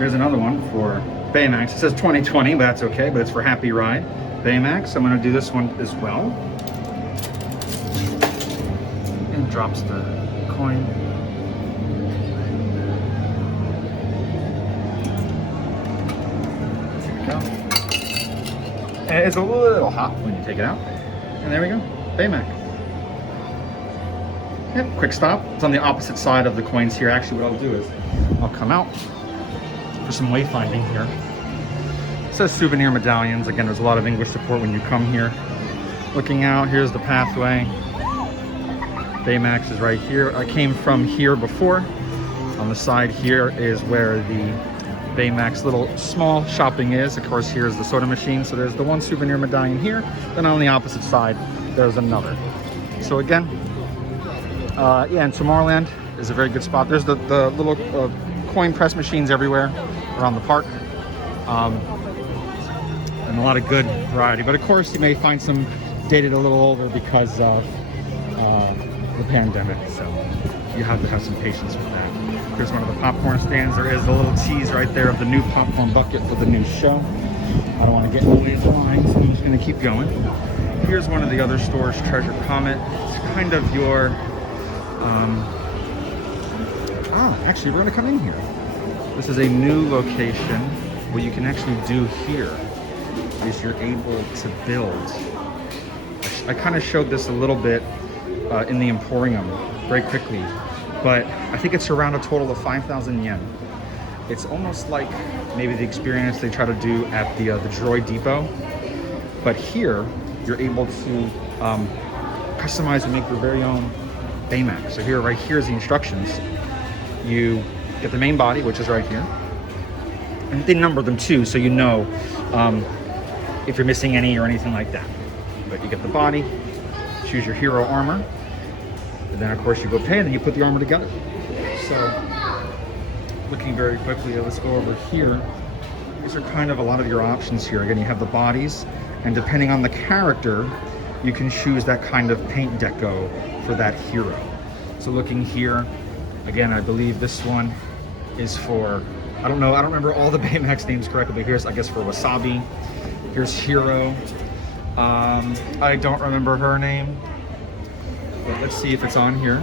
Here's another one for Baymax. It says 2020, but that's okay, but it's for Happy Ride. Baymax, I'm gonna do this one as well. And drops the coin. There we go. And it's a little hot when you take it out. And there we go, Baymax. Yep, quick stop. It's on the opposite side of the coins here. Actually, what I'll do is I'll come out for some wayfinding here. It says souvenir medallions. Again, there's a lot of English support when you come here. Looking out, here's the pathway. Baymax is right here. I came from here before. On the side here is where the Baymax little small shopping is. Of course, here's the soda machine. So there's the one souvenir medallion here. Then on the opposite side, there's another. So again, yeah, and Tomorrowland is a very good spot. There's the little coin press machines everywhere around the park. And a lot of good variety. But of course, you may find some dated a little older because of the pandemic. So you have to have some patience with that. Here's one of the popcorn stands. There is a little tease right there of the new popcorn bucket for the new show. I don't want to get in the way of the line, so I'm just going to keep going. Here's one of the other stores, Treasure Comet. It's kind of your... actually, we're going to come in here. This is a new location. What you can actually do here is you're able to build. I kind of showed this a little bit in the Emporium very quickly, but I think it's around a total of 5,000 yen. It's almost like maybe the experience they try to do at the Droid Depot, but here you're able to customize and make your very own Baymax. So here, right here is the instructions. You get the main body, which is right here, and they number them too, so you know if you're missing any or anything like that. But you get the body, choose your hero armor, and then of course you go pay, and then you put the armor together. So, looking very quickly, let's go over here. These are kind of a lot of your options here. Again, you have the bodies, and depending on the character, you can choose that kind of paint deco for that hero. So looking here, again, I believe this one is for, I don't remember all the Baymax names correctly, but here's, I guess, for Wasabi. Here's Hero. I don't remember her name, but let's see if it's on here.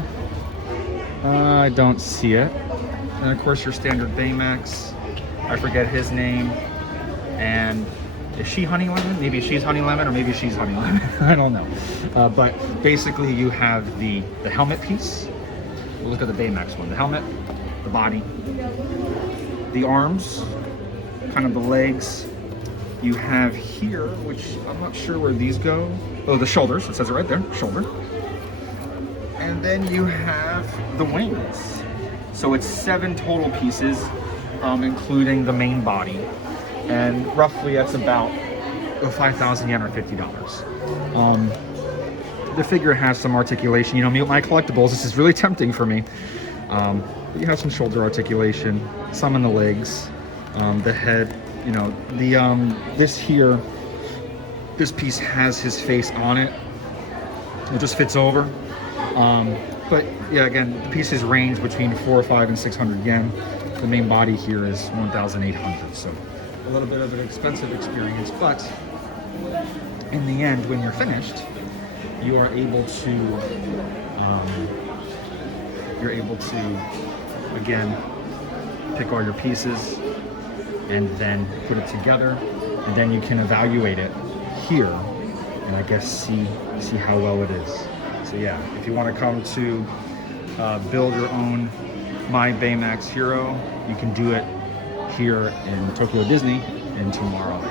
I don't see it. And of course your standard Baymax. I forget his name. And is she Honey Lemon? Maybe she's Honey Lemon, or maybe she's Honey Lemon. I don't know. But basically you have the helmet piece. We'll look at the Baymax one. The helmet, the body, the arms, kind of the legs. You have here, which I'm not sure where these go. Oh, the shoulders. It says it right there, shoulder. And then you have the wings. So it's 7 total pieces, including the main body. And roughly that's about 5,000 yen or $50. The figure has some articulation. You know me with my collectibles, this is really tempting for me. But you have some shoulder articulation, some in the legs, the head. You know, this piece has his face on it. It just fits over. But yeah, again, the pieces range between 400, 500, and 600 yen. The main body here is 1,800. So a little bit of an expensive experience, but in the end, when you're finished, you are able to, again, pick all your pieces and then put it together, and then you can evaluate it here and I guess see how well it is. So yeah, if you want to come to build your own My Baymax Hero, you can do it here in Tokyo Disney in Tomorrowland.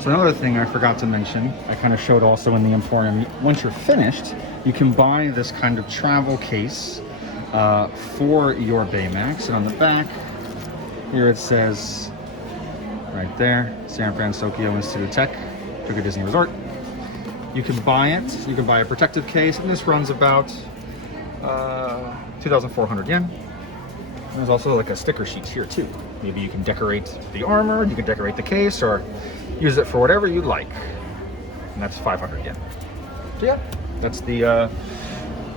So another thing I forgot to mention, I kind of showed also in the Emporium, once you're finished, you can buy this kind of travel case for your Baymax. And on the back, here it says, right there, San Francisco Institute of Tech, Tokyo Disney Resort. You can buy it, you can buy a protective case, and this runs about 2,400 yen. And there's also like a sticker sheet here too. Maybe you can decorate the armor, you can decorate the case, or use it for whatever you'd like. And that's 500 yen. So yeah, that's the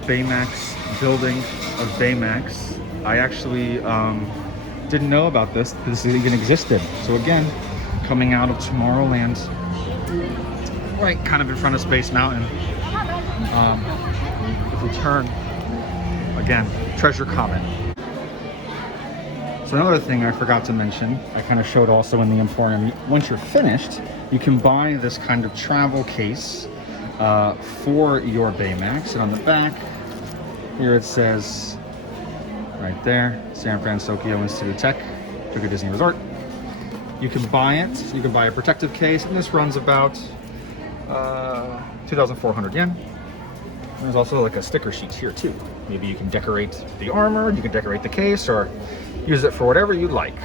Baymax building of Baymax. I actually didn't know about this. This even existed. So again, coming out of Tomorrowland, right kind of in front of Space Mountain. If we turn, again, Treasure Comet. So another thing I forgot to mention, I kind of showed also in the Emporium, once you're finished, you can buy this kind of travel case for your Baymax. And on the back, here it says, right there, San Francisco Institute of Tech, Tokyo Disney Resort. You can buy it, so you can buy a protective case, and this runs about 2,400 yen. There's also like a sticker sheet here too. Maybe you can decorate the armor, you can decorate the case, or use it for whatever you'd like.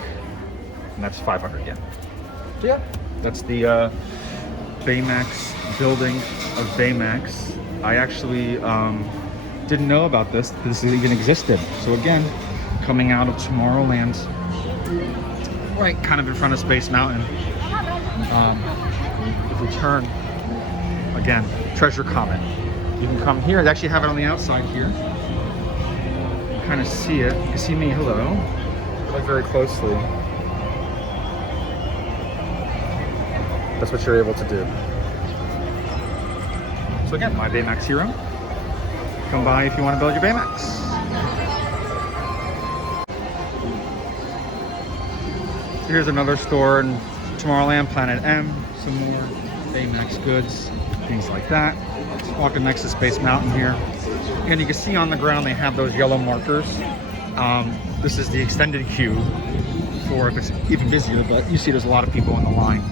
And that's 500 yen. So yeah, that's the Baymax building of Baymax. I actually didn't know about this. This even existed. So again, coming out of Tomorrowland, right kind of in front of Space Mountain. If we turn, again, Treasure Comet. You can come here. They actually have it on the outside here. You can kind of see it. You can see me, hello. Look very closely. That's what you're able to do. So again, my Baymax hero. Come by if you want to build your Baymax. Here's another store in Tomorrowland, Planet M. Some more Baymax goods, things like that. Just walking next to Space Mountain here. And you can see on the ground they have those yellow markers. This is the extended queue for if it's even busier, but you see there's a lot of people on the line.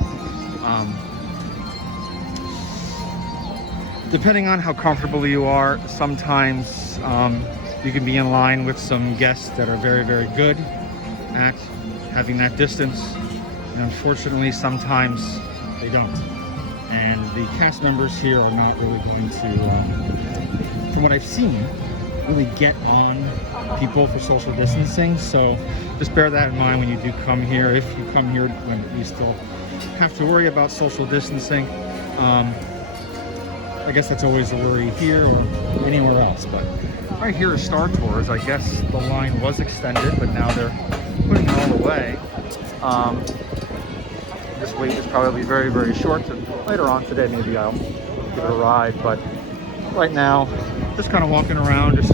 Depending on how comfortable you are, sometimes you can be in line with some guests that are very, very good at having that distance. And unfortunately, sometimes they don't. And the cast members here are not really going to, from what I've seen, really get on people for social distancing. So just bear that in mind when you do come here. If you come here when you still have to worry about social distancing, I guess that's always a worry here or anywhere else. But right here is Star Tours. I guess the line was extended, but now they're putting it all away. This wait is probably very, very short. And later on today, maybe I'll give it a ride. But right now, just kind of walking around, just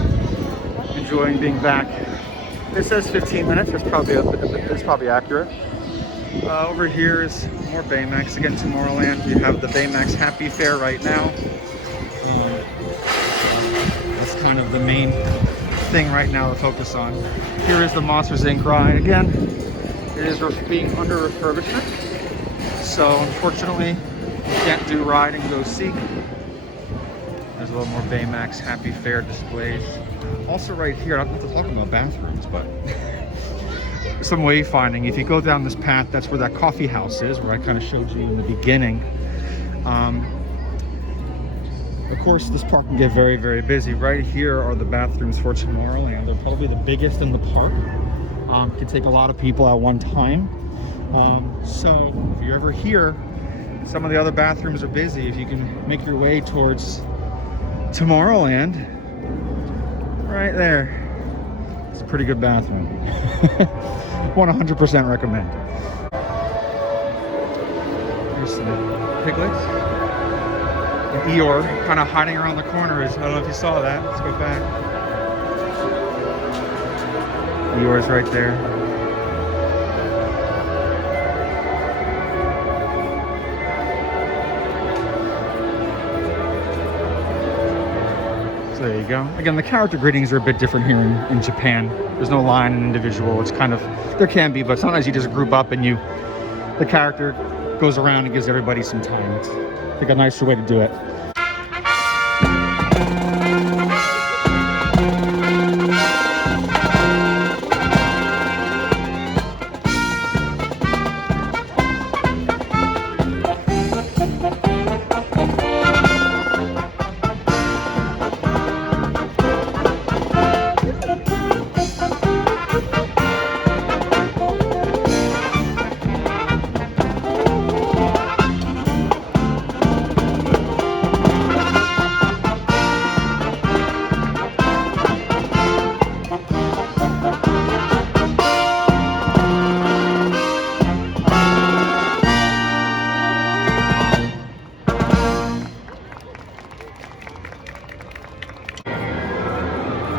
enjoying being back. It says 15 minutes. It's probably accurate. Over here is more Baymax. Again, Tomorrowland. You have the Baymax Happy Fair right now. That's kind of the main thing right now to focus on. Here is the Monsters Inc. ride. Again, it is being under refurbishment. So unfortunately, you can't do ride and go seek. There's a little more Baymax Happy Fair displays. Also right here, I'm not to talk about bathrooms, but some wayfinding. If you go down this path, that's where that coffee house is, where I kind of showed you in the beginning. Of course, this park can get very, very busy. Right here are the bathrooms for Tomorrowland. They're probably the biggest in the park. Can take a lot of people at one time. So if you're ever here, some of the other bathrooms are busy. If you can make your way towards Tomorrowland, right there, it's a pretty good bathroom. 100% recommend. Here's some piglets. And Eeyore kind of hiding around the corner. I don't know if you saw that. Let's go back. Eeyore's right there. So there you go. Again, the character greetings are a bit different here in Japan. There's no line and individual. It's kind of, there can be, but sometimes you just group up and the character goes around and gives everybody some time. It's, I think, a nicer way to do it.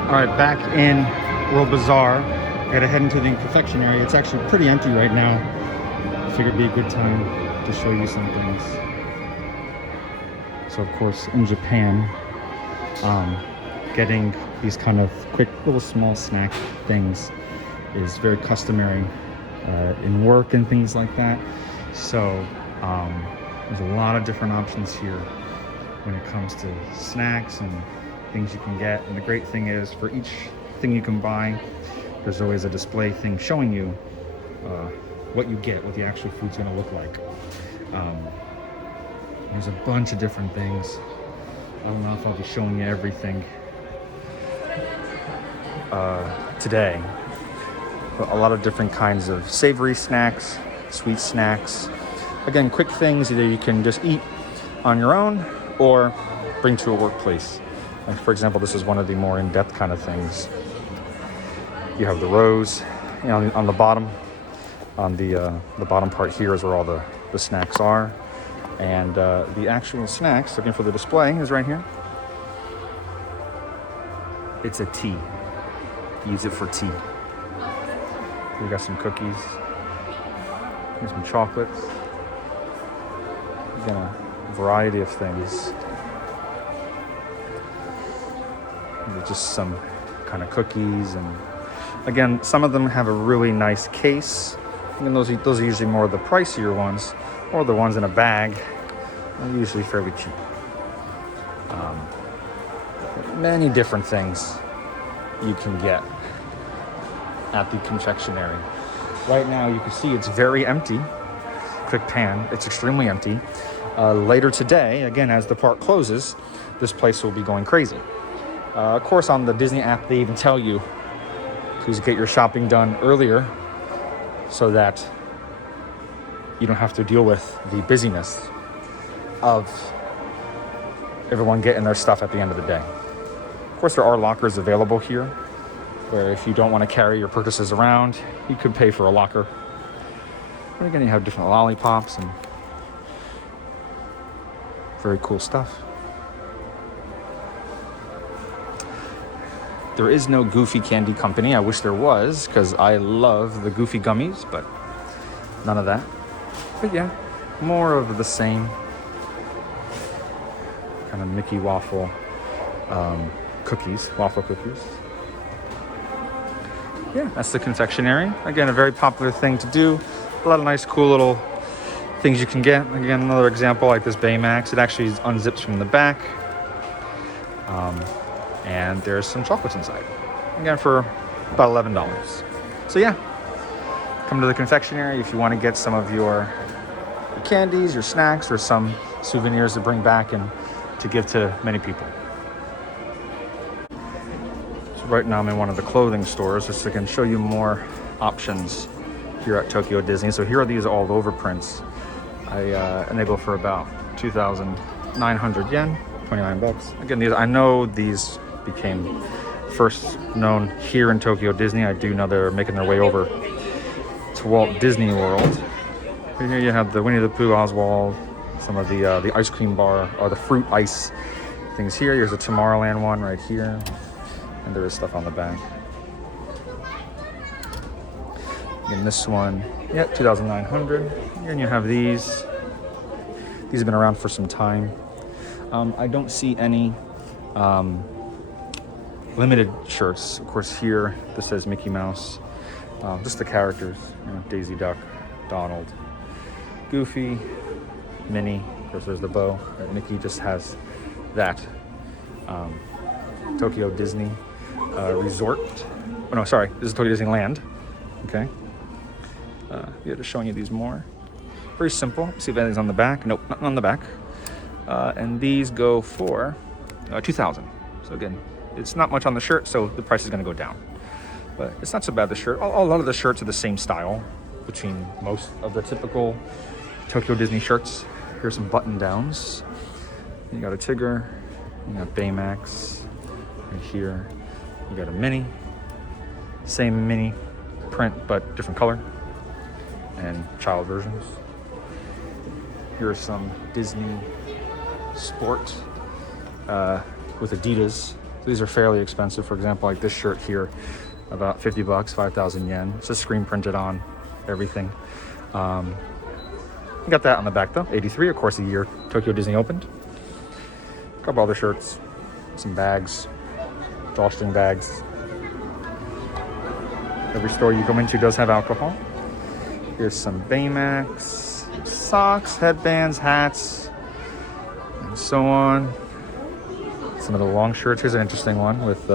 All right, back in World Bazaar. I gotta head into the confectionery. It's actually pretty empty right now. I figured it'd be a good time to show you some things. So of course, in Japan, getting these kind of quick little small snack things is very customary in work and things like that. So there's a lot of different options here when it comes to snacks and things you can get. And the great thing is, for each thing you can buy, there's always a display thing showing you what you get, what the actual food's going to look like. There's a bunch of different things. I don't know if I'll be showing you everything today, but a lot of different kinds of savory snacks, sweet snacks. Again, quick things either you can just eat on your own or bring to a workplace. Like for example, this is one of the more in-depth kind of things. You have the rows, you know, on the bottom. On the bottom part here is where all the snacks are. And the actual snacks, looking for the display, is right here. It's a tea. Use it for tea. We got some cookies. Here's some chocolates. Again, a variety of things. There's just some kind of cookies, and again, some of them have a really nice case. And those are usually more of the pricier ones, or the ones in a bag are usually fairly cheap. Many different things you can get at the confectionery. Right now you can see it's very empty. Quick pan, it's extremely empty. Later today, again, as the park closes, this place will be going crazy. Of course, on the Disney app, they even tell you, please get your shopping done earlier so that you don't have to deal with the busyness of everyone getting their stuff at the end of the day. Of course, there are lockers available here where if you don't want to carry your purchases around, you could pay for a locker. But again, you have different lollipops and very cool stuff. There is no Goofy Candy Company. I wish there was, because I love the Goofy gummies, but none of that. But yeah, more of the same kind of Mickey waffle cookies, waffle cookies. Yeah, that's the confectionery. Again, a very popular thing to do. A lot of nice, cool little things you can get. Again, another example like this Baymax. It actually unzips from the back. And there's some chocolates inside. Again, for about $11. So yeah, come to the confectionery if you want to get some of your candies, your snacks, or some souvenirs to bring back and to give to many people. So right now I'm in one of the clothing stores just so I can show you more options here at Tokyo Disney. So here are these all over prints. And they go for about 2,900 yen, 29 bucks. Again, I know these became first known here in Tokyo Disney. I do know they're making their way over to Walt Disney World. And here you have the Winnie the Pooh, Oswald, some of the ice cream bar, or the fruit ice things here. Here's a Tomorrowland one right here. And there is stuff on the back. And this one, yeah, 2,900. And you have these. These have been around for some time. I don't see any limited shirts. Of course, here this says Mickey Mouse. Just the characters, you know, Daisy Duck, Donald, Goofy, Minnie. Of course, there's the bow. Mickey just has that Tokyo Disney Resort. Oh no, sorry, this is Tokyo Disneyland. Okay. Yeah, just showing you these more. Very simple. See if anything's on the back. Nope, nothing on the back. And these go for 2,000. So again, it's not much on the shirt, so the price is going to go down. But it's not so bad, the shirt. A lot of the shirts are the same style between most of the typical Tokyo Disney shirts. Here's some button downs. You got a Tigger, you got Baymax right here. You got a Minnie, same Minnie print but different color, and child versions. Here's some Disney Sport with Adidas. So these are fairly expensive. For example, like this shirt here, about 50 bucks, 5,000 yen. It's just screen printed on everything. Got that on the back though, 83, of course, the year Tokyo Disney opened. A couple other shirts, some bags, drawstring bags. Every store you go into does have alcohol. Here's some Baymax, socks, headbands, hats, and so on. Some of the long shirts. Here's an interesting one with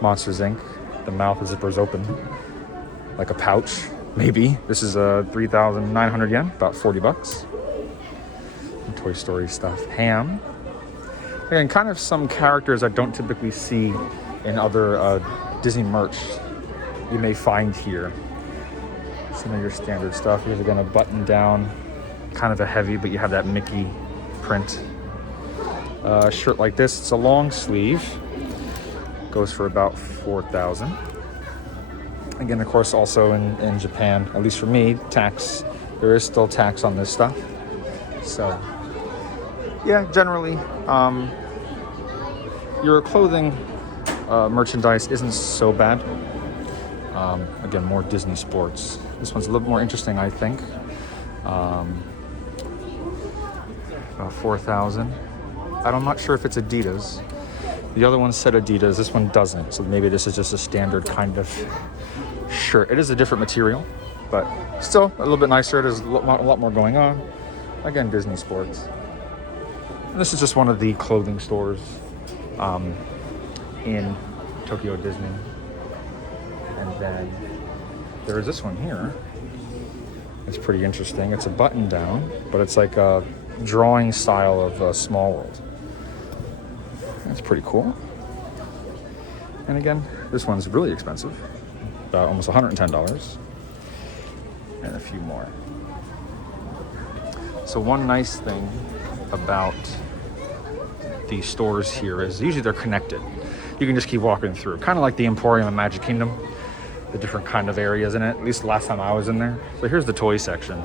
Monsters Inc. The mouth zippers open, like a pouch. Maybe. This is 3,900 yen, about 40 bucks. And Toy Story stuff. Ham. Again, kind of some characters I don't typically see in other Disney merch you may find here. Some of your standard stuff. Here's again a button down, kind of a heavy, but you have that Mickey print. Shirt like this, it's a long sleeve. Goes for about 4,000. Again, of course, also in Japan, at least for me, tax. There is still tax on this stuff. So, yeah, generally, your clothing merchandise isn't so bad. Again, more Disney sports. This one's a little more interesting, I think. About 4,000. I'm not sure if it's Adidas. The other one said Adidas. This one doesn't. So maybe this is just a standard kind of shirt. It is a different material, but still a little bit nicer. There's a lot more going on. Again, Disney sports. And this is just one of the clothing stores in Tokyo Disney. And then there is this one here. It's pretty interesting. It's a button down, but it's like a drawing style of Small World. That's pretty cool. And again, this one's really expensive. About almost $110. And a few more. So one nice thing about these stores here is usually they're connected. You can just keep walking through. Kind of like the Emporium in Magic Kingdom. The different kind of areas in it. At least the last time I was in there. So here's the toy section.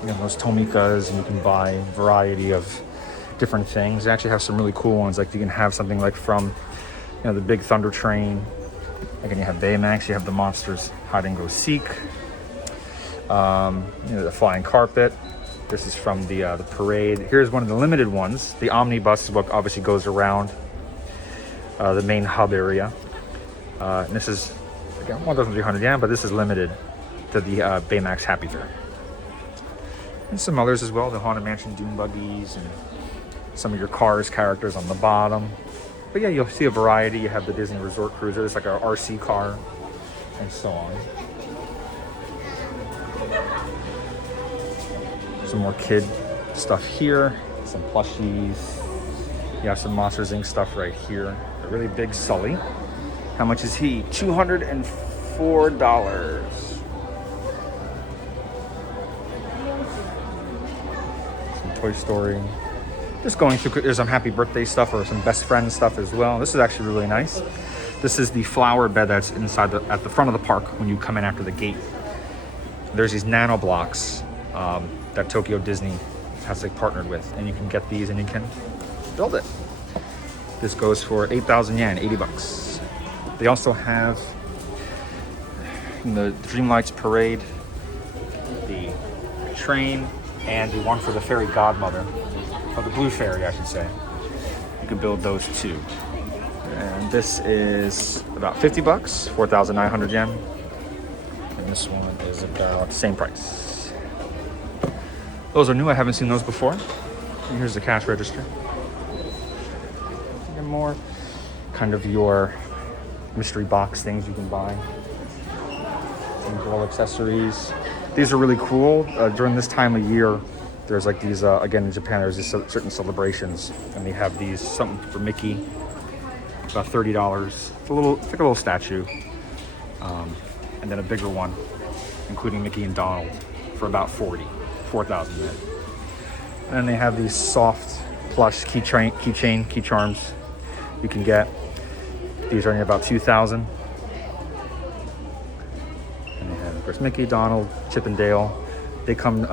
You know, those Tomikas, and you can buy a variety of different things. They actually have some really cool ones. Like you can have something like from, the big Thunder Train. Again, you have Baymax, you have the Monsters Hide and Go Seek. The Flying Carpet. This is from the parade. Here's one of the limited ones. The Omnibus book obviously goes around the main hub area. And this is, again, 1,300 yen, but this is limited to the Baymax Happy Fair. And some others as well, the Haunted Mansion Dune Buggies and some of your Cars characters on the bottom. But yeah, you'll see a variety. You have the Disney Resort Cruiser, it's like a RC car, and so on. Some more kid stuff here, some plushies. You have some Monsters Inc. stuff right here. A really big Sully. How much is he? $204. Some Toy Story. Just going through, there's some happy birthday stuff or some best friend stuff as well. This is actually really nice. This is the flower bed that's inside at the front of the park when you come in after the gate. There's these nano blocks that Tokyo Disney has partnered with, and you can get these and you can build it. This goes for 8,000 yen, 80 bucks. They also have in the Dreamlights Parade, the train, and the one for the fairy godmother, or the blue fairy, I should say. You can build those too. And this is about 50 bucks, 4,900 yen. And this one is about the same price. Those are new, I haven't seen those before. And here's the cash register. And more kind of your mystery box things you can buy. Some girl accessories. These are really cool. During this time of year, there's like these, again in Japan, there's these certain celebrations, and they have these, something for Mickey, about $30. It's like a little statue. And then a bigger one, including Mickey and Donald, for about 4,000 yen. And then they have these soft plush key charms you can get. These are only about 2,000. And they have, of course, Mickey, Donald, Chip and Dale. They come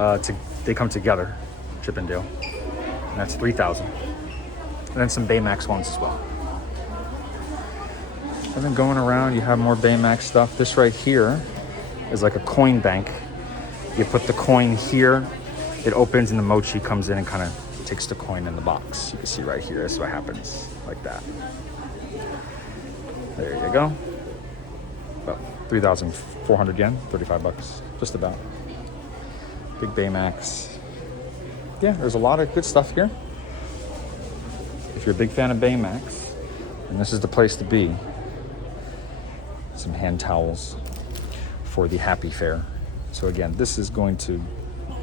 together, Chip and Dale. And that's 3,000. and then some Baymax ones as well. And then going around, you have more Baymax stuff. This right here is like a coin bank. You put the coin here, it opens, and the mochi comes in and kind of takes the coin in the box. You can see right here, this is what happens, like that. There you go. About 3,400 yen, 35 bucks, just about. Big Baymax. Yeah, there's a lot of good stuff here. If you're a big fan of Baymax, and this is the place to be. Some hand towels for the Happy Fair. So again, this is going to,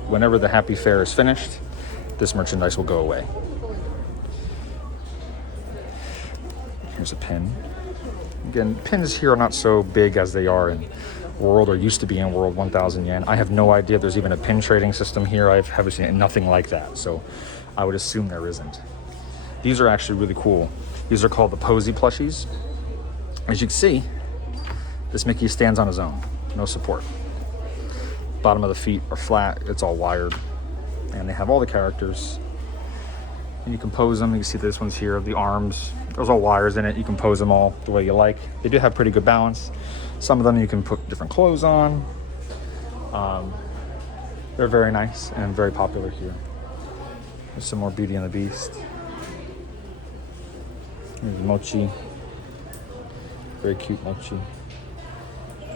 whenever the Happy Fair is finished, this merchandise will go away. Here's a pin. Again, pins here are not so big as they are in World, or used to be in World, 1,000 yen. I have no idea if there's even a pin trading system here. I haven't seen nothing like that, so I would assume there isn't. These are actually really cool. These are called the Posie Plushies. As you can see, this Mickey stands on his own, no support. Bottom of the feet are flat, it's all wired, and they have all the characters. And you can pose them. You can see this one's here, the arms. There's all wires in it. You can pose them all the way you like. They do have pretty good balance. Some of them you can put different clothes on. They're very nice and very popular here. There's some more Beauty and the Beast. Here's Mochi. Very cute Mochi.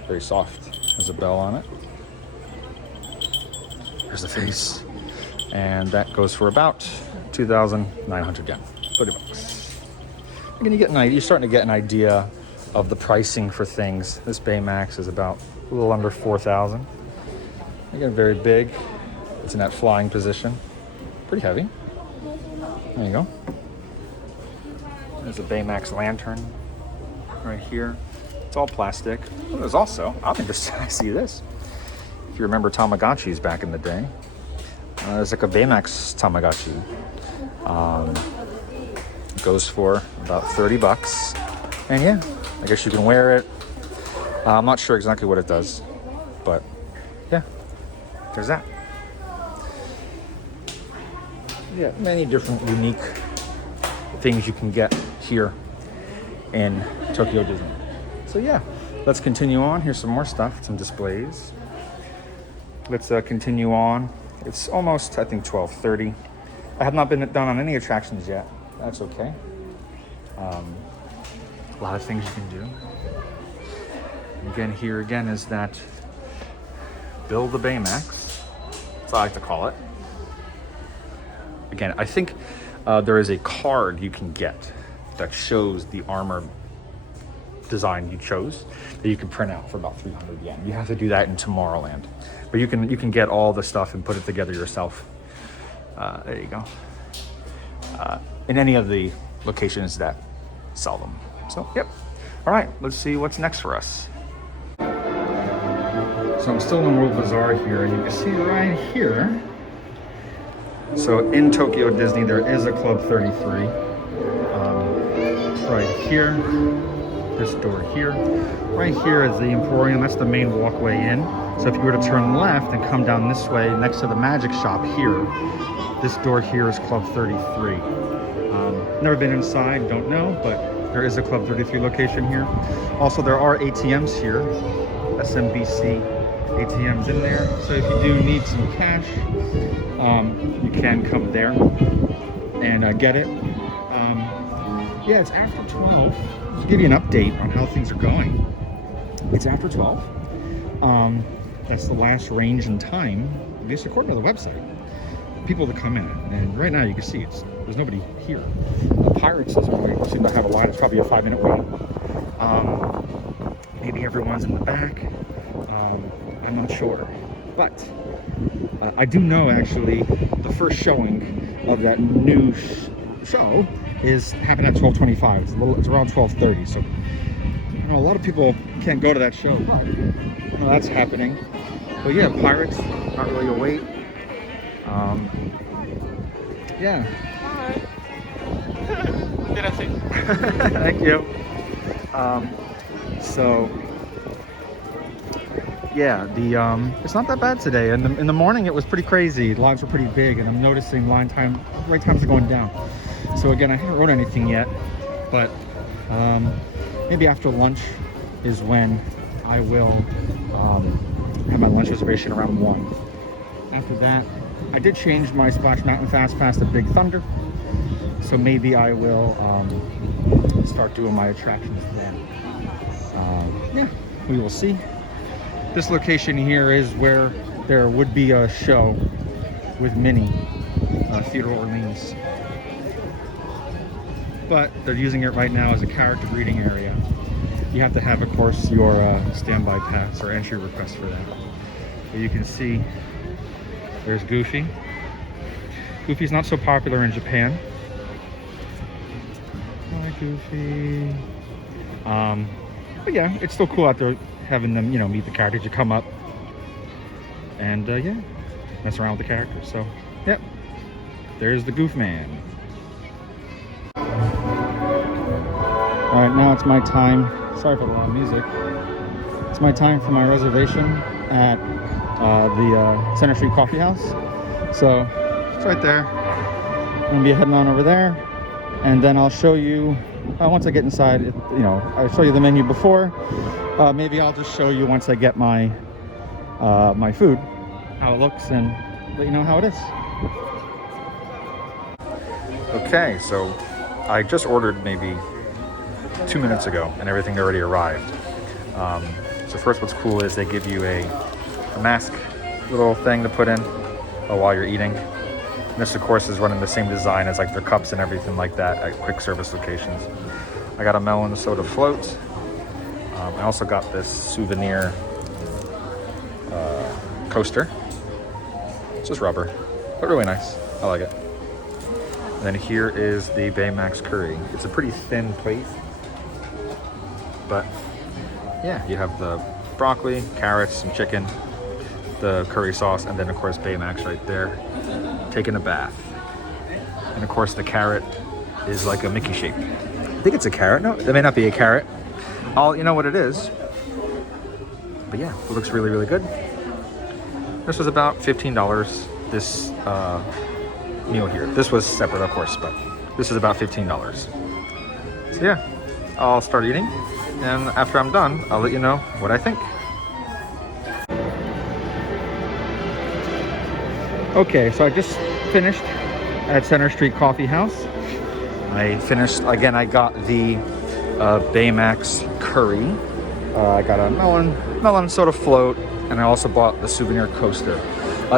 Very soft. There's a bell on it. There's the face. And that goes for about 2,900 yen, 30 bucks. You're starting to get an idea of the pricing for things. This Baymax is about a little under 4,000. Again, very big. It's in that flying position. Pretty heavy. There you go. There's a Baymax lantern right here. It's all plastic. Oh, there's also, I'm interested to see this. If you remember Tamagotchis back in the day, there's like a Baymax Tamagotchi. It goes for about 30 bucks. And yeah, I guess you can wear it. I'm not sure exactly what it does, but yeah, there's that. Yeah, many different unique things you can get here in Tokyo Disney. So yeah, let's continue on. Here's some more stuff, some displays. Let's continue on. It's almost, I think, 12:30. I have not been done on any attractions yet. That's okay. A lot of things you can do. Again, here again is that Build the Baymax. That's what I like to call it. Again, I think there is a card you can get that shows the armor design you chose that you can print out for about 300 yen. You have to do that in Tomorrowland, but you can get all the stuff and put it together yourself. There you go. In any of the locations that sell them. So, yep. All right, let's see what's next for us. So I'm still in World Bazaar here, and you can see right here. So in Tokyo Disney, there is a Club 33. Right here, this door here. Right here is the Emporium. That's the main walkway in. So if you were to turn left and come down this way, next to the magic shop here, this door here is Club 33. Never been inside, don't know, but there is a Club 33 location here. Also, there are ATMs here, SMBC ATMs in there. So if you do need some cash, you can come there and get it. Yeah, it's after 12. To give you an update on how things are going. It's after 12. That's the last range in time, at least according to the website. People to come in, and right now you can see there's nobody here. The Pirates doesn't seem to have a line. It's probably a 5-minute wait. Maybe everyone's in the back. I'm not sure, but I do know actually the first showing of that new show is happening at 12:25. It's around 12:30. So a lot of people can't go to that show, but that's happening. But yeah, Pirates, not really a wait. Yeah. Hi. Thank you. So yeah, it's not that bad today. In the morning it was pretty crazy. Lines were pretty big, and I'm noticing wait times are going down. So again, I haven't wrote anything yet, but maybe after lunch is when I will have my lunch reservation around 1. After that, I did change my Splash Mountain Fast Pass to Big Thunder, so maybe I will start doing my attractions then. Yeah, we will see. This location here is where there would be a show with Minnie, Theater Orleans. But they're using it right now as a character greeting area. You have to have, of course, your standby pass or entry request for that. But you can see there's Goofy. Goofy's not so popular in Japan. Hi, Goofy. But yeah, it's still cool out there having them, you know, meet the characters. You come up and yeah, mess around with the characters. So, yep, there's the Goof Man. All right, now it's my time. Sorry for the loud music. It's my time for my reservation at the Center Street Coffee House. So it's right there. I'm gonna be heading on over there, and then I'll show you once I get inside. You know, I show you the menu before. Maybe I'll just show you once I get my my food, how it looks, and let you know how it is. Okay, so I just ordered maybe 2 minutes ago, and everything already arrived. So first, what's cool is they give you a mask little thing to put in while you're eating. And this, of course, is running the same design as like their cups and everything like that at quick service locations. I got a melon soda float. I also got this souvenir coaster. It's just rubber, but really nice. I like it. And then here is the Baymax Curry. It's a pretty thin plate, but yeah, you have the broccoli, carrots, some chicken, the curry sauce, and then of course Baymax right there, taking a bath. And of course the carrot is like a Mickey shape. I think it's a carrot. No, it may not be a carrot. You know what it is. But yeah, it looks really, really good. This was about $15. This meal here. This was separate, of course, but this is about $15. So yeah, I'll start eating, and after I'm done, I'll let you know what I think. Okay, so I just finished at Center Street Coffee House. I finished, again, I got the Baymax Curry. I got a melon soda float, and I also bought the souvenir coaster.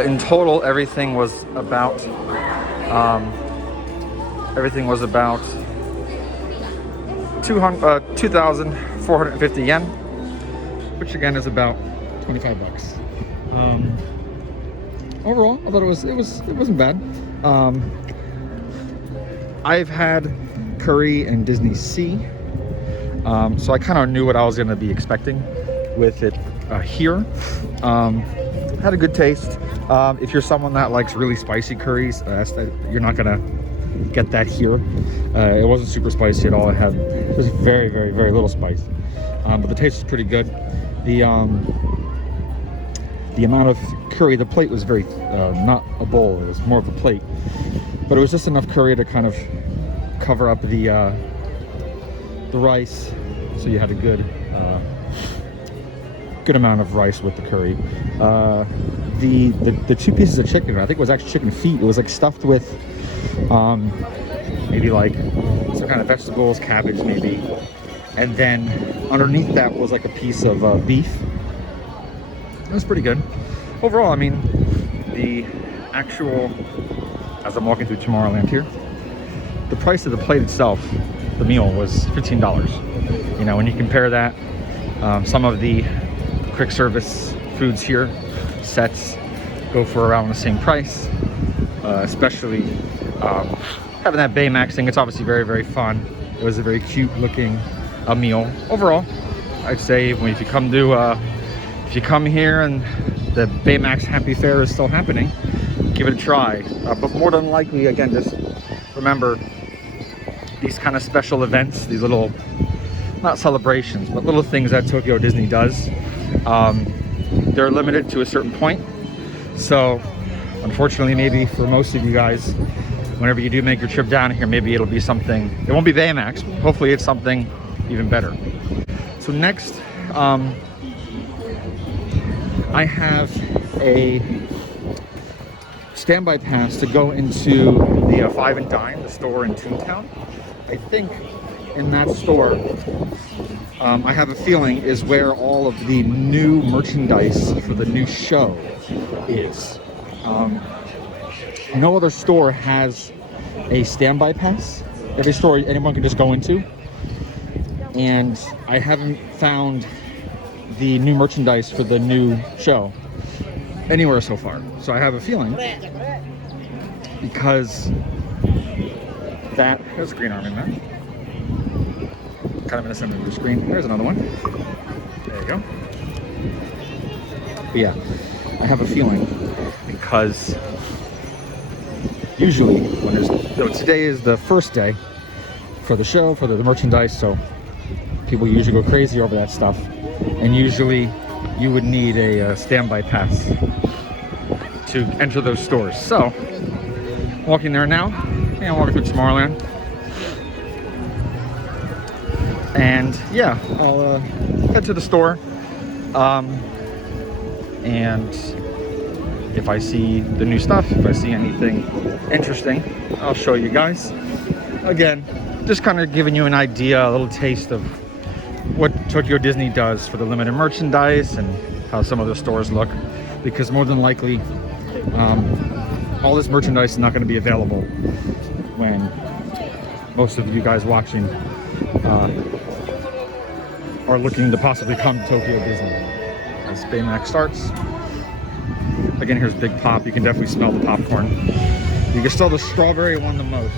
In total, everything was about 2,450 yen, which again is about 25 bucks. Overall, I thought it wasn't bad. I've had curry and Disney Sea, so I kind of knew what I was going to be expecting with it here. Had a good taste. If you're someone that likes really spicy curries, you're not gonna get that here. It wasn't super spicy at all. It was very, very, very little spice, but the taste was pretty good. The amount of curry, the plate was very not a bowl. It was more of a plate, but it was just enough curry to kind of cover up the rice, so you had a good amount of rice with the curry. The 2 pieces of chicken, I think it was actually chicken feet. It was like stuffed with maybe like some kind of vegetables, cabbage maybe, and then underneath that was like a piece of beef. It was pretty good. Overall, I mean, the actual, as I'm walking through Tomorrowland here, the price of the plate itself, the meal, was $15. You know, when you compare that, some of the quick service foods here, sets, go for around the same price. Especially having that Baymax thing, it's obviously very, very fun. It was a very cute looking meal. Overall, I'd say if you come here and the Baymax Happy Fair is still happening, give it a try. But more than likely, again, just remember these kind of special events, these little, not celebrations, but little things that Tokyo Disney does. They're limited to a certain point. So unfortunately, maybe for most of you guys, whenever you do make your trip down here, maybe it'll be something, it won't be Baymax, hopefully it's something even better. So next, I have a standby pass to go into the Five and Dime, the store in Toontown. I think in that store, I have a feeling is where all of the new merchandise for the new show is. No other store has a standby pass. Every store anyone can just go into. And I haven't found the new merchandise for the new show anywhere so far. So I have a feeling, because there's a green arm in there. Kind of in the center of the screen. There's another one. There you go. But yeah, I have a feeling, because usually when today is the first day for the show, for the merchandise, so people usually go crazy over that stuff. And usually you would need a standby pass to enter those stores. So, walking there now, and walking through Tomorrowland. And yeah, I'll head to the store. And if I see the new stuff, if I see anything interesting, I'll show you guys. Again, just kind of giving you an idea, a little taste of what Tokyo Disney does for the limited merchandise and how some of the stores look, because more than likely all this merchandise is not going to be available when most of you guys watching are looking to possibly come to Tokyo Disney. As Baymax starts, again, here's Big Pop. You can definitely smell the popcorn. You can smell the strawberry one the most.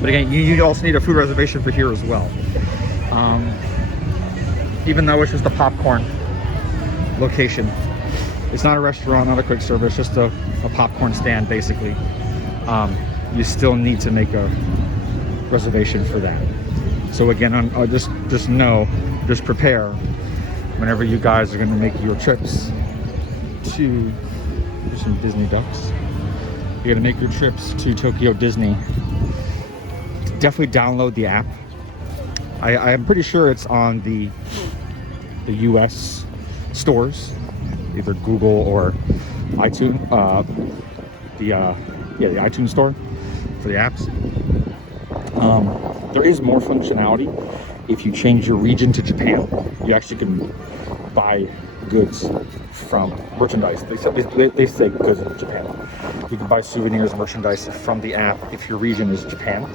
But again, you also need a food reservation for here as well. Even though it's just a popcorn location, it's not a restaurant, not a quick service, just a popcorn stand basically. You still need to make a reservation for that. So again, just prepare whenever you guys are going to make your trips to, there's some Disney ducks. You're going to make your trips to Tokyo Disney. Definitely download the app. I'm pretty sure it's on the US stores, either Google or iTunes, the iTunes store for the apps. There is more functionality if you change your region to Japan. You actually can buy goods from merchandise. They say goods in Japan. You can buy souvenirs, merchandise from the app if your region is Japan.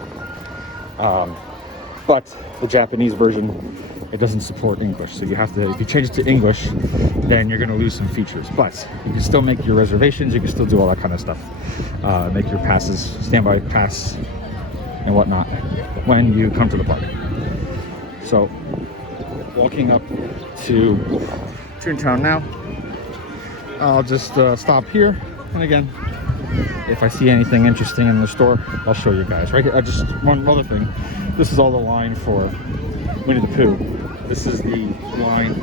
But the Japanese version, it doesn't support English. So you have to, if you change it to English, then you're going to lose some features. But you can still make your reservations. You can still do all that kind of stuff. Make your passes, standby pass, and whatnot when you come to the park. So, walking up to Toontown now. I'll just stop here, and again, if I see anything interesting in the store, I'll show you guys. Right here, just one other thing. This is all the line for Winnie the Pooh. This is the line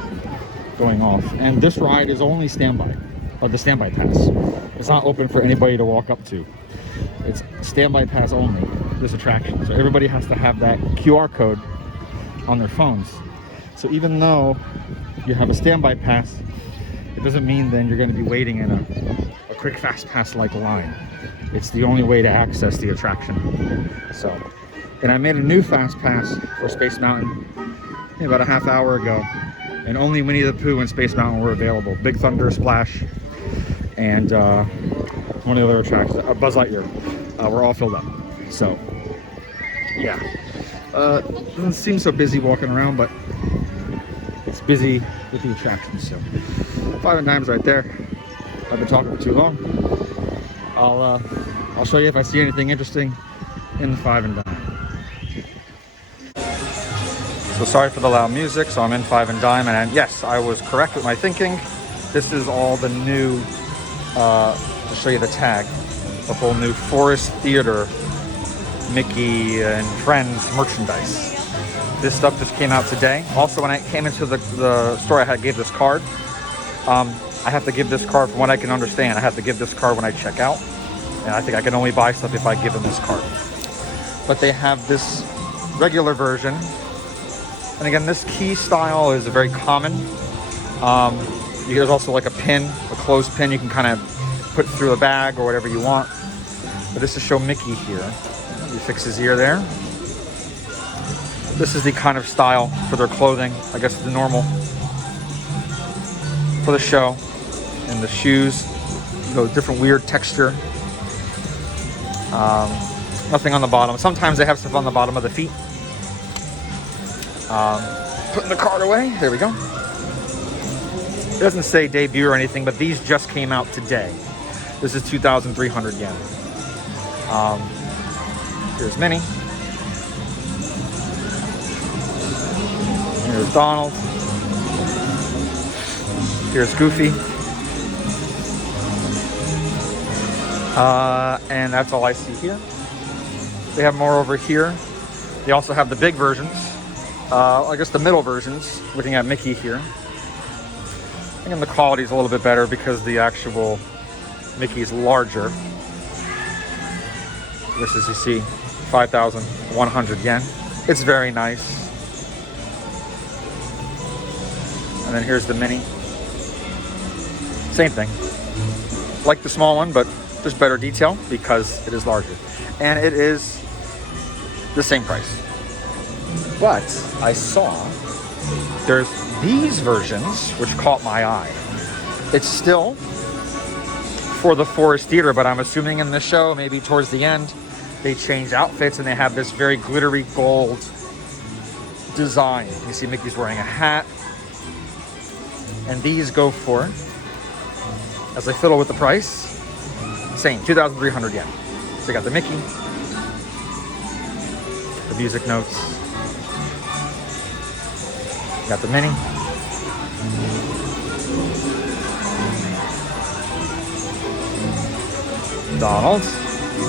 going off, and this ride is only standby, or the standby pass. It's not open for anybody to walk up to. It's standby pass only, this attraction. So everybody has to have that QR code on their phones. So even though you have a standby pass, it doesn't mean then you're going to be waiting in a quick fast pass like line. It's the only way to access the attraction. So, and I made a new fast pass for Space Mountain about a half hour ago, and only Winnie the Pooh and Space Mountain were available. Big Thunder, Splash, and one of the other attractions, Buzz Lightyear, were all filled up. So yeah, doesn't seem so busy walking around, but it's busy with the attractions. So Five and Dime's right there. I've been talking for too long. I'll show you if I see anything interesting in the Five and Dime. So sorry for the loud music. So I'm in Five and Dime, and yes, I was correct with my thinking. This is all the new, to show you the tag, the whole new Forest Theater Mickey and Friends merchandise. This stuff just came out today. Also, when I came into the store, I gave this card. I have to give this card, from what I can understand, I have to give this card when I check out. And I think I can only buy stuff if I give them this card. But they have this regular version. And again, this key style is very common. There's also like a pin, a closed pin you can kind of put through a bag or whatever you want. But this is show Mickey here. You fix his ear there. This is the kind of style for their clothing. I guess the normal for the show. And the shoes, different weird texture. Nothing on the bottom. Sometimes they have stuff on the bottom of the feet. Putting the card away. There we go. It doesn't say debut or anything, but these just came out today. This is 2,300 yen. Here's Minnie. Here's Donald. Here's Goofy. And that's all I see here. They have more over here. They also have the big versions. I guess the middle versions, looking at Mickey here. And the quality is a little bit better because the actual Mickey is larger. This is, you see, 5,100 yen. It's very nice. And then here's the Minnie. Same thing. Like the small one, but there's better detail because it is larger. And it is the same price. But I saw there's these versions, which caught my eye. It's still for the Forest Theater, but I'm assuming in the show, maybe towards the end, they change outfits and they have this very glittery gold design. You see Mickey's wearing a hat. And these go for, as I fiddle with the price, same, 2,300 yen. So you got the Mickey, the music notes, you got the Minnie, Donald.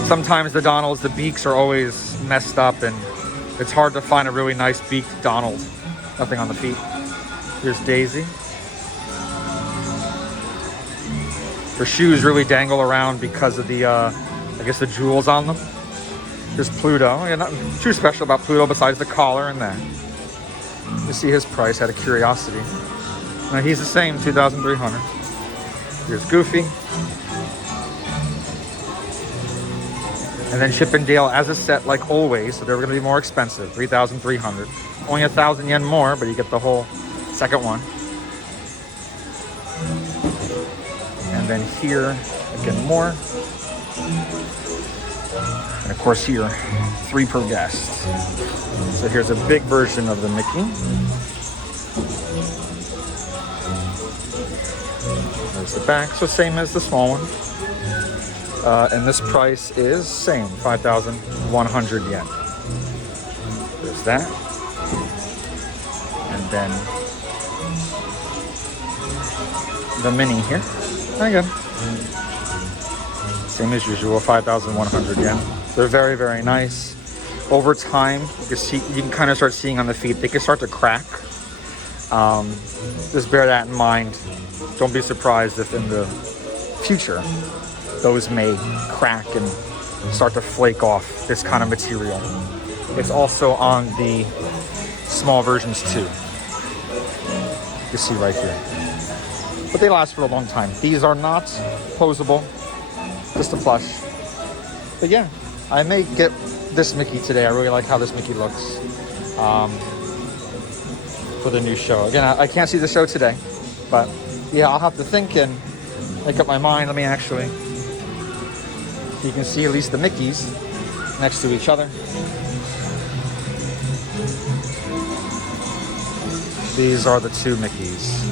Sometimes the Donalds, the beaks are always messed up and it's hard to find a really nice beaked Donald. Nothing on the feet. Here's Daisy. Her shoes really dangle around because of the, I guess, the jewels on them. There's Pluto. Yeah, nothing too special about Pluto besides the collar and that. You see his price out of curiosity. Now he's the same, 2,300. Here's Goofy. And then Chip and Dale as a set, like always, so they're going to be more expensive, 3,300. Only 1,000 yen more, but you get the whole second one. And then here, again, more. And of course here, 3 per guest. So here's a big version of the Mickey. There's the back, so same as the small one. And this price is same, 5,100 yen. There's that. And then the Minnie here. Again, same as usual, 5,100 yen. They're very, very nice. Over time, you can kind of start seeing on the feet, they can start to crack. Just bear that in mind. Don't be surprised if in the future, those may crack and start to flake off this kind of material. It's also on the small versions too. You see right here. But they last for a long time. These are not posable, just a plush. But yeah, I may get this Mickey today. I really like how this Mickey looks for the new show. Again, I can't see the show today, but yeah, I'll have to think and make up my mind. Let me actually, you can see at least the Mickeys next to each other. These are the 2 Mickeys.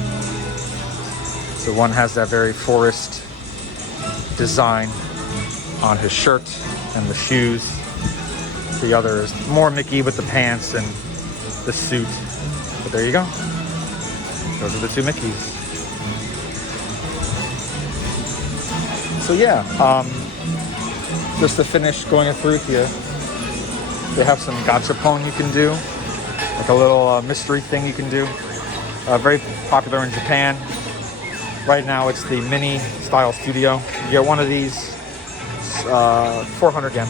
So one has that very forest design on his shirt and the shoes. The other is more Mickey with the pants and the suit. But there you go. Those are the 2 Mickeys. So yeah, just to finish going through here, they have some gachapon you can do, like a little mystery thing you can do. Very popular in Japan. Right now it's the mini style studio. You get one of these, 400 yen.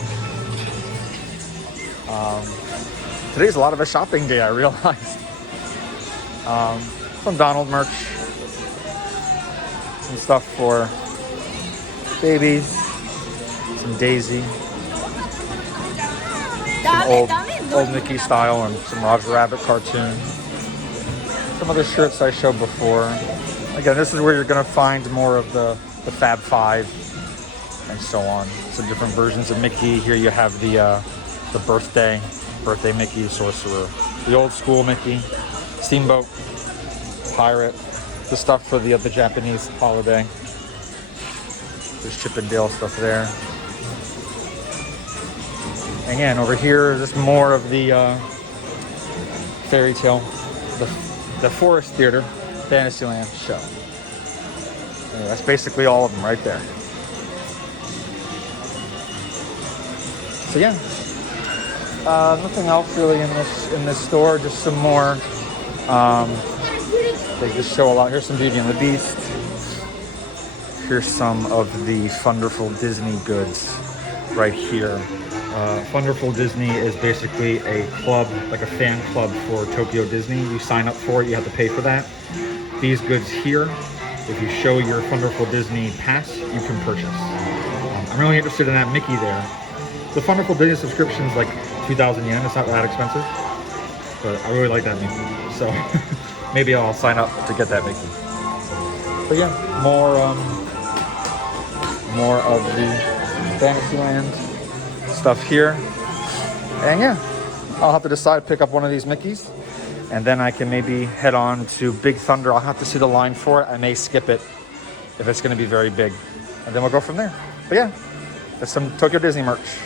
Today's a lot of a shopping day, I realized. Some Donald merch. Some stuff for babies. Some Daisy. Some old Mickey style and some Roger Rabbit cartoon. Some other shirts I showed before. Again, this is where you're going to find more of the Fab Five and so on. Some different versions of Mickey. Here you have the birthday Mickey, Sorcerer, the old school Mickey, Steamboat, Pirate, the stuff for the Japanese holiday. There's Chip and Dale stuff there. Again, over here, there's more of the fairy tale, the Forest Theater, Fantasyland show. Anyway, that's basically all of them right there. So yeah, nothing else really in this store. Just some more. They just show a lot. Here's some Beauty and the Beast. Here's some of the Wonderful Disney goods right here. Wonderful Disney is basically a club, like a fan club for Tokyo Disney. You sign up for it, you have to pay for that. These goods here, if you show your Wonderful Disney pass, you can purchase. I'm really interested in that Mickey there. The Wonderful Disney subscription is like 2,000 yen. It's not that expensive, but I really like that Mickey. So maybe I'll sign up to get that Mickey. But yeah, more of the Fantasyland stuff here. And yeah, I'll have to decide to pick up one of these Mickeys. And then I can maybe head on to Big Thunder. I'll have to see the line for it. I may skip it if it's going to be very big. And then we'll go from there. But yeah, that's some Tokyo Disney merch.